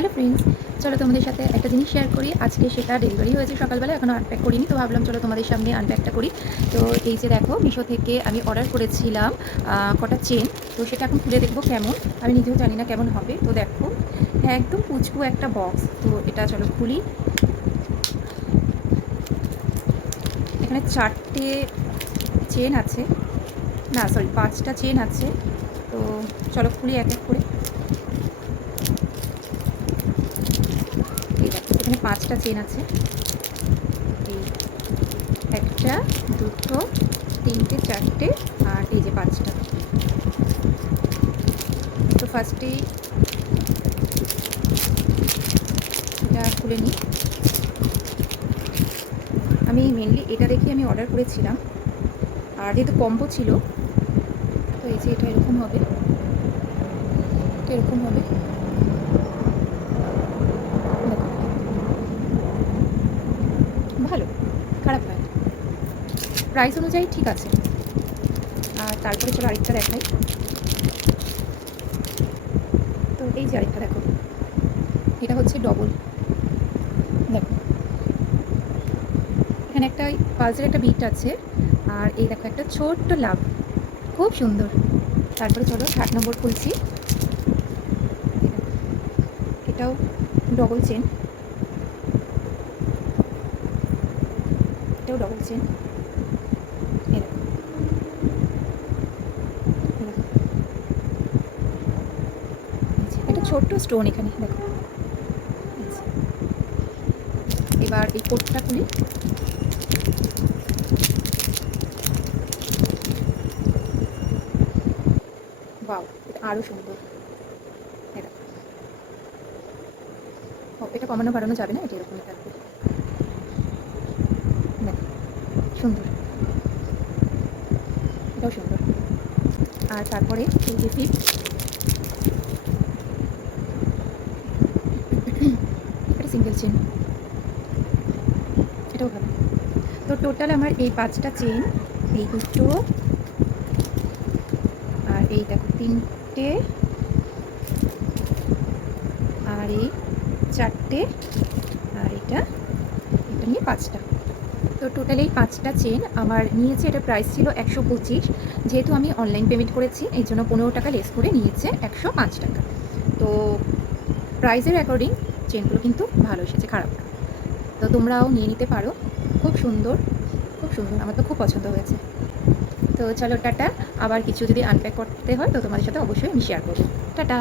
Hello friends, চলো তোমাদের সাথে একটা জিনিস শেয়ার করি। আজকে সেটা ডেলিভারি হয়েছে সকালবেলা, এখনও আনপ্যাক করিনি, তো ভাবলাম চলো তোমাদের সামনে আনপ্যাকটা করি। তো এই যে দেখো, মিশো থেকে আমি অর্ডার করেছিলাম কটা চেন। তো সেটা এখন খুলে দেখবো কেমন, আমি নিজেও জানি না কেমন হবে। তো দেখো, হ্যাঁ একদম পুচকু একটা বক্স। তো এটা চলো খুলি। এখানে 4টে চেন আছে, না সরি 5টা চেন আছে। তো চলো খুলি এক এক করে। এই দেখো, এখানে 5টা চেন আছে। এই একটা, দুটো, তিনটে, চারটে, আর এই যে 5টা। তো ফার্স্টেই এটা খুলে নিই। আমি মেনলি এটা দেখে আমি অর্ডার করেছিলাম, আর যেহেতু কম্বো ছিল, তো এই যে এটা এরকম হবে, এটা এরকম হবে। দেখো, ভালো, খারাপ নয়, প্রাইস অনুযায়ী ঠিক আছে। আর তারপরে চলো আরেকটা দেখাই। তো এই যে আরেকটা দেখো, এটা হচ্ছে ডবল। দেখো, এখানে একটা পালসের একটা বিট আছে, আর এই দেখো একটা ছোট্ট লাভ, খুব সুন্দর। তারপরে চলো 8 নম্বর খুলছি। এটাও ডবল চেন, এটাও ডবল চেন। একটা ছোট্ট স্টোন এখানে দেখো। এবার এই কোটটা খুলি। বাও, এটা আরও সুন্দর। এটা এটা কমানো বাড়ানো যাবে না, এটা এরকমই থাকবে। দেখো, সুন্দর, এটাও সুন্দর। আর তারপরে এই যে ফিফ, এটা সিঙ্গেল চেন, এটাও ভালো। তো টোটাল আমার এই 5টা চেন, এই দুটো, আর এই দেখো 3টে, আর এই 4টে, আর এটা নিয়ে 5টা। তো টোটাল এই 5টা চেন আমার নিয়েছে, এটা প্রাইস ছিল 125। যেহেতু আমি অনলাইন পেমেন্ট করেছি, এই জন্য 15 টাকা লেস করে নিয়েছে 105 টাকা। তো প্রাইসের অ্যাকর্ডিং চেনগুলো কিন্তু ভালো এসেছে, খারাপ না। তো তোমরাও নিয়ে নিতে পারো, খুব সুন্দর, খুব সুন্দর, আমার তো খুব পছন্দ হয়েছে। তো চলো টাটা, আবার কিছু যদি আনপ্যাক করতে হয় তো তোমাদের সাথে অবশ্যই আমি শেয়ার করবো। টাটা।